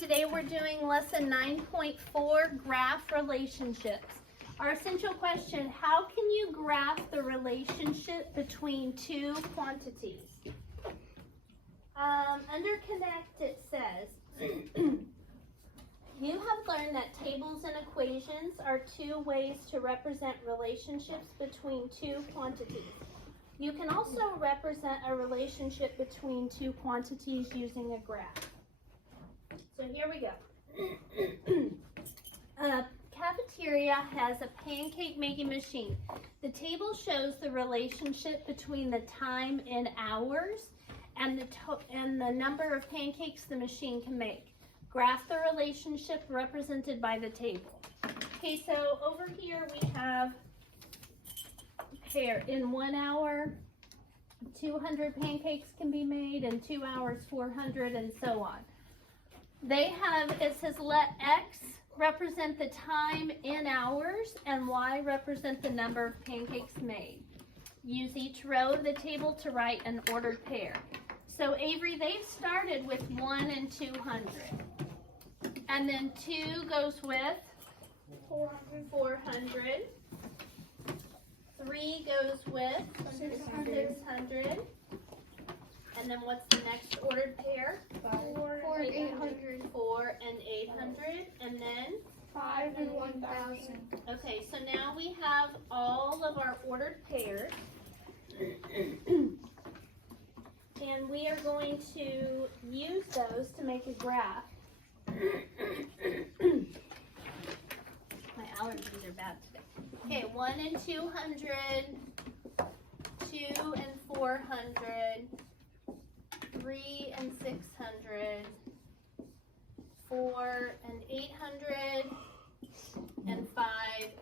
Today we're doing lesson 9.4, graph relationships. Our essential question, how can you graph the relationship between two quantities? Under connect it says, you have learned that tables and equations are two ways to represent relationships between two quantities. You can also represent a relationship between two quantities using a graph. So here we go. A cafeteria has a pancake making machine. The table shows the relationship between the time in hours and the number of pancakes the machine can make. Graph the relationship represented by the table. Okay, so over here we have here in 1 hour 200 pancakes can be made, in 2 hours 400, and so on. They have, it says let X represent the time in hours and Y represent the number of pancakes made. Use each row of the table to write an ordered pair. So Avery, they've started with 1 and 200. And then 2 goes with 400. 3 goes with 600. And then what's the next ordered pair? 4 and 800. 4 and 800. And then 5 and 1,000. Okay, so now we have all of our ordered pairs. And we are going to use those to make a graph. My allergies are bad today. Okay, 1 and 200, 2 and 400, 3 and 600, 4 and 800, and 5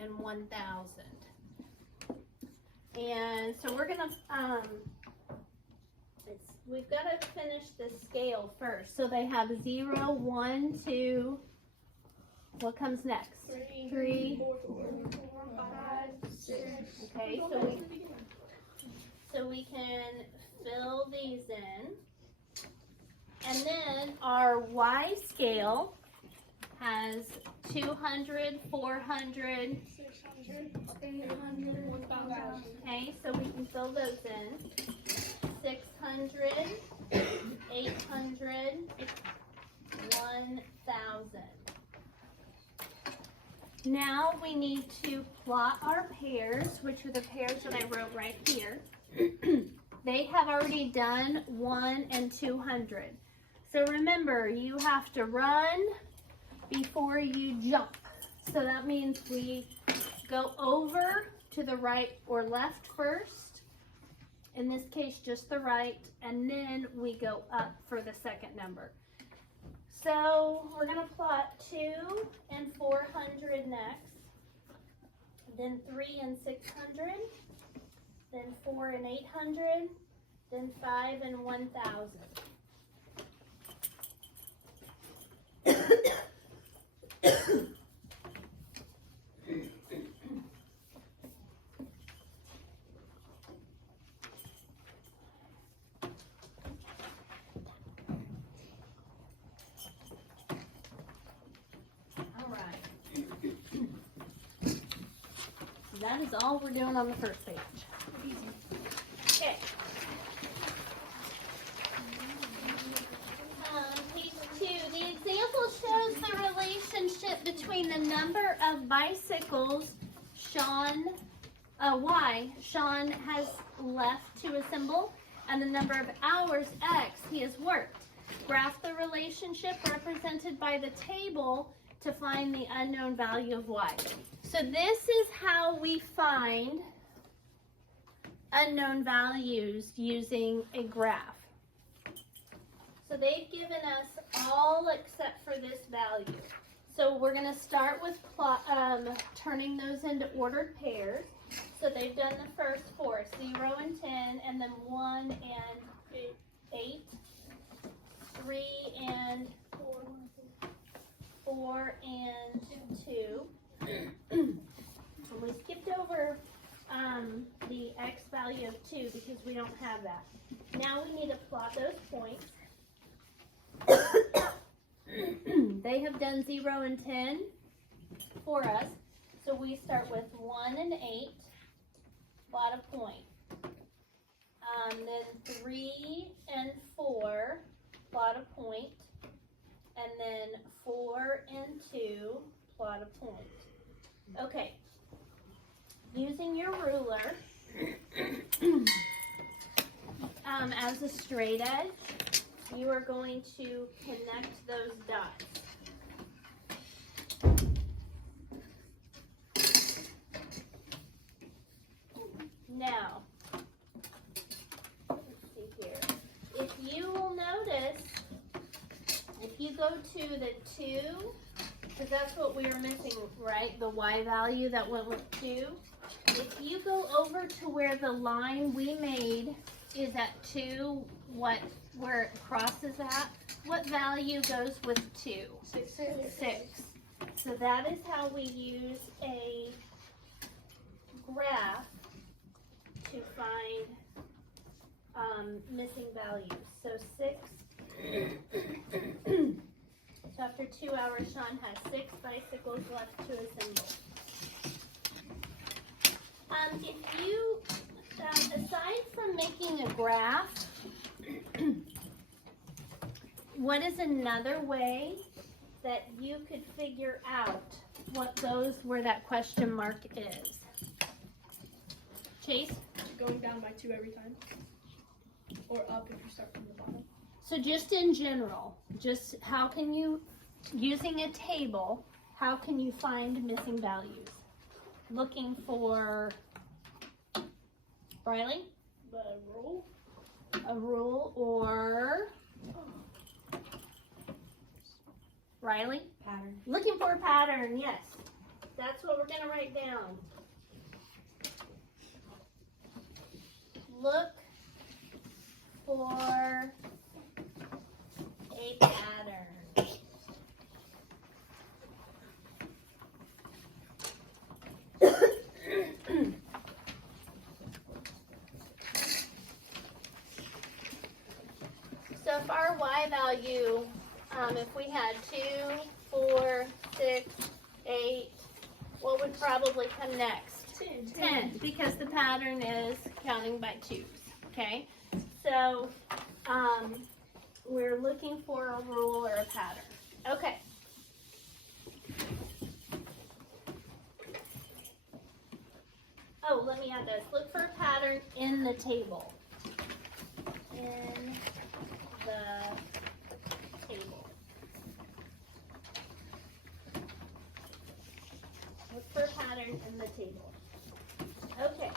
and 1,000. And so we're gonna, we've got to finish the scale first. So they have 0, 1, 2. What comes next? 3, 4, 5, 6. Okay, so we can fill these in. And then our Y scale has 200, 400, 600, 800, 1,000. okay, so we can fill those in. 600, 800, 1,000. Now we need to plot our pairs, which are the pairs that I wrote right here. They have already done 1 and 200. So remember, you have to run before you jump. So that means we go over to the right or left first. In this case, just the right, and then we go up for the second number. So we're going to plot 2 and 400 next, then 3 and 600, then 4 and 800, then 5 and 1,000. That is all we're doing on the first page. Okay. Page 2. The example shows the relationship between the number of bicycles Y Sean has left to assemble and the number of hours X he has worked. Graph the relationship represented by the table to find the unknown value of Y. So this is how we find unknown values using a graph. So they've given us all except for this value. So we're going to start with turning those into ordered pairs. So they've done the first 4, 0 and 10, and then 1 and 8, 3 and 4 and 2. We skipped over the X value of 2 because we don't have that. Now we need to plot those points. They have done 0 and 10 for us. So we start with 1 and 8, plot a point. Then 3 and 4, plot a point. And then 4 and 2, plot a point. Okay. Using your ruler as a straight edge, you are going to connect those dots. Now, let's see here. If you will notice, if you go to the 2, because that's what we were missing, right? The y value that went with 2. If you go over to where the line we made is at 2, where it crosses at, what value goes with 2? 6. 6. So that is how we use a graph to find missing values. So 6. So after 2 hours, Sean has 6 bicycles left to assemble. If you, aside from making a graph, what is another way that you could figure out what goes where that question mark is? Chase? Going down by 2 every time. Or up if you start from the bottom. So just in general, just how can you, using a table, how can you find missing values? Looking for, Riley? The rule. A rule or Riley? Pattern. Looking for a pattern, yes. That's what we're going to write down. Look for a pattern. So if our y value, if we had 2, 4, 6, 8, what would probably come next? 10, because the pattern is counting by 2s, okay? So we're looking for a rule or a pattern. Okay. Oh, let me add this. Look for a pattern in the table. In the table. Look for a pattern in the table. Okay.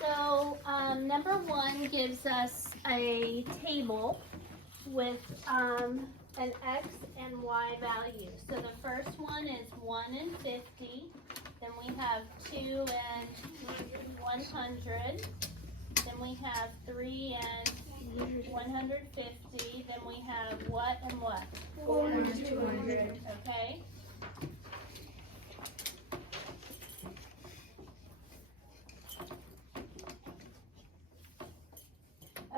So number 1 gives us a table with an x and y value. So the first one is 1 and 50. Then we have 2 and 100. Then we have 3 and 150. Then we have what and what? 4 and 200. Okay.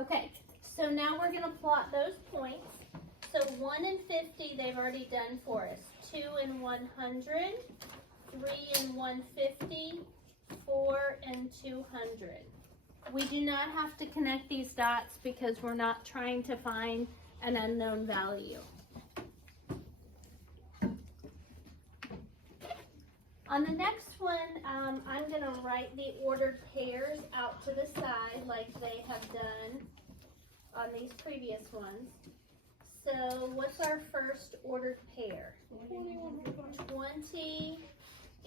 Okay, so now we're going to plot those points. So 1 and 50, they've already done for us. 2 and 100, 3 and 150, 4 and 200. We do not have to connect these dots because we're not trying to find an unknown value. On the next one, I'm going to write the ordered pairs out to the side like they have done on these previous ones. So what's our first ordered pair? 20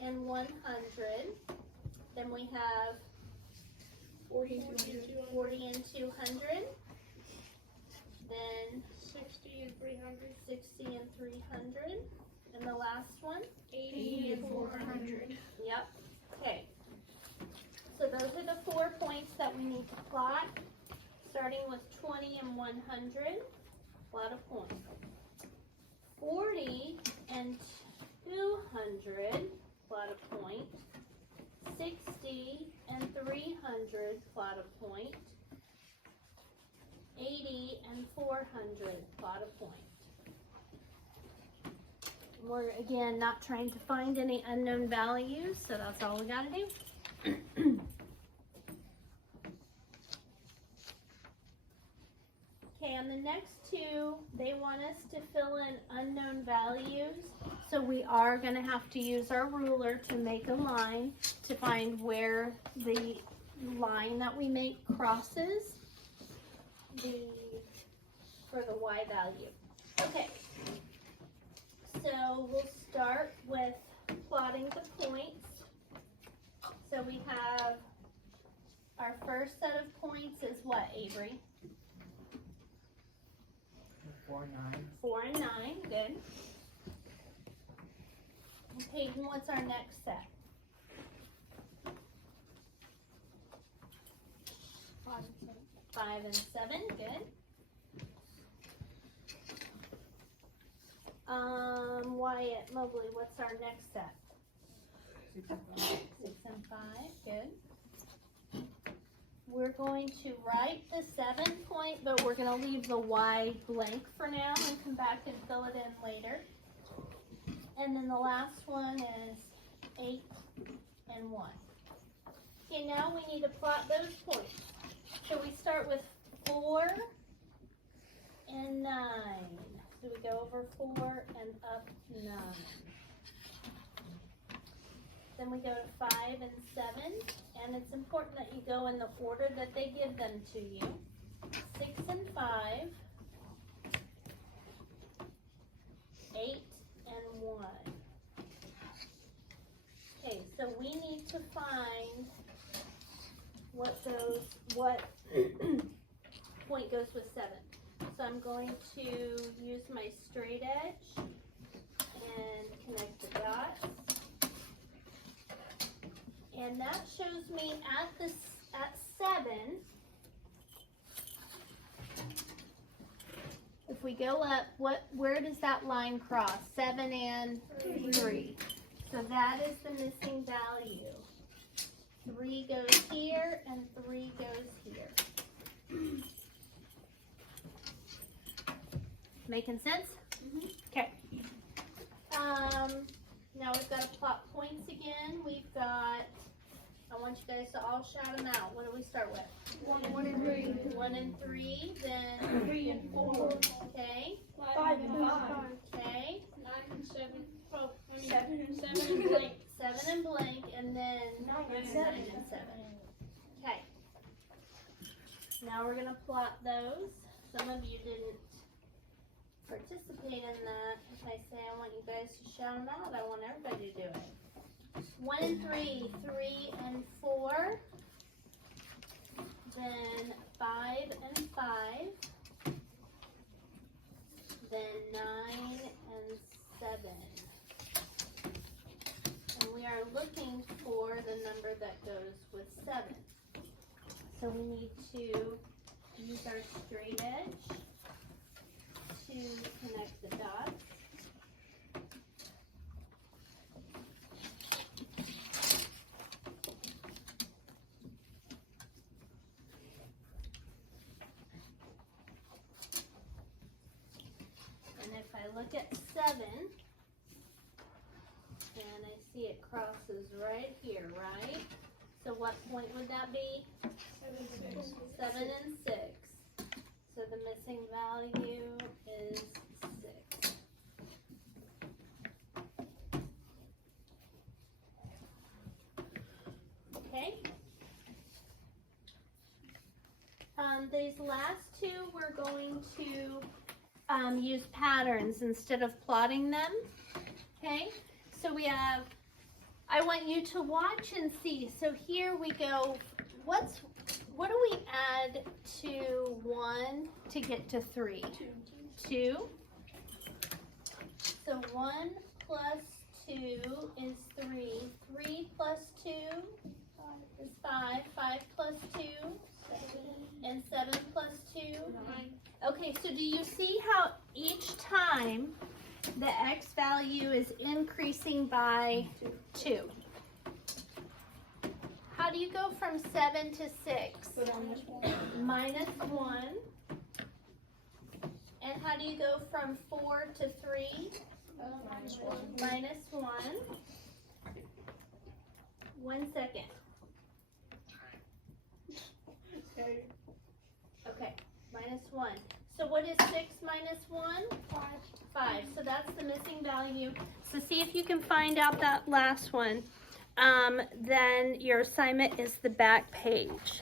and 100. Then we have 40 and 200. Then 60 and 300. 60 and 300. And the last one? 80 and 400. Yep. Okay. So those are the 4 points that we need to plot. Starting with 20 and 100. Plot a point. 40 and 200. Plot a point. 60 and 300. Plot a point. 80 and 400, plot a point. We're, again, not trying to find any unknown values, so that's all we gotta do. Okay, on the next two, they want us to fill in unknown values. So we are gonna have to use our ruler to make a line to find where the line that we make crosses for the y value. Okay, so we'll start with plotting the points. So we have our first set of points is what, Avery? 4, 9. 4 and 9, good. And Peyton, what's our next set? 5 and 7, good. Wyatt Mobley, what's our next set? 6 and 5. 6 and 5, good. We're going to write the 7 point, but we're going to leave the y blank for now and come back and fill it in later. And then the last one is 8 and 1. Okay, now we need to plot those points. So we start with 4 and 9. So we go over 4 and up 9. Then we go to 5 and 7. And it's important that you go in the order that they give them to you. 6 and 5. 8 and 1. Okay, so we need to find what point goes with 7. So I'm going to use my straight edge and connect the dots. And that shows me at 7, if we go up, where does that line cross? 7 and 3. So that is the missing value. 3 goes here and 3 goes here. Making sense? Okay. Now we've got to plot points again. We've got, I want you guys to all shout them out. What do we start with? 1 and 3. 1 and 3, then 3 and 4. Okay. 5 and 5. Okay. 9 and 7. 7 and 7 and blank. 7 and blank, and then 9 and 9 7. and 7. Okay. Now we're gonna plot those. Some of you didn't participate in that. If I say I want you guys to shout them out, I want everybody to do it. 1 and 3, 3 and 4. Then 5 and 5. Then 9 and 7. And we are looking for the number that goes with 7. So we need to use our straight edge to connect the dots. And if I look at 7, and I see it crosses right here, right? So what point would that be? 7 and 6. So the missing value is 6. Okay. These last two, we're going to use patterns instead of plotting them. Okay. So we have, I want you to watch and see. So here we go. What do we add to 1 to get to 3? 2. So 1 plus 2 is 3. 3 plus 2 is 5. 5 plus 2 and 7 plus 2. 9. Okay, so do you see how each time the x value is increasing by 2? How do you go from 7 to 6? Put on this one. Minus 1. how do you go from 4 to 3? Minus 1. 1 second. Okay. Okay, minus 1. So what is 6 minus 1? 5. So that's the missing value. So see if you can find out that last one. Then your assignment is the back page.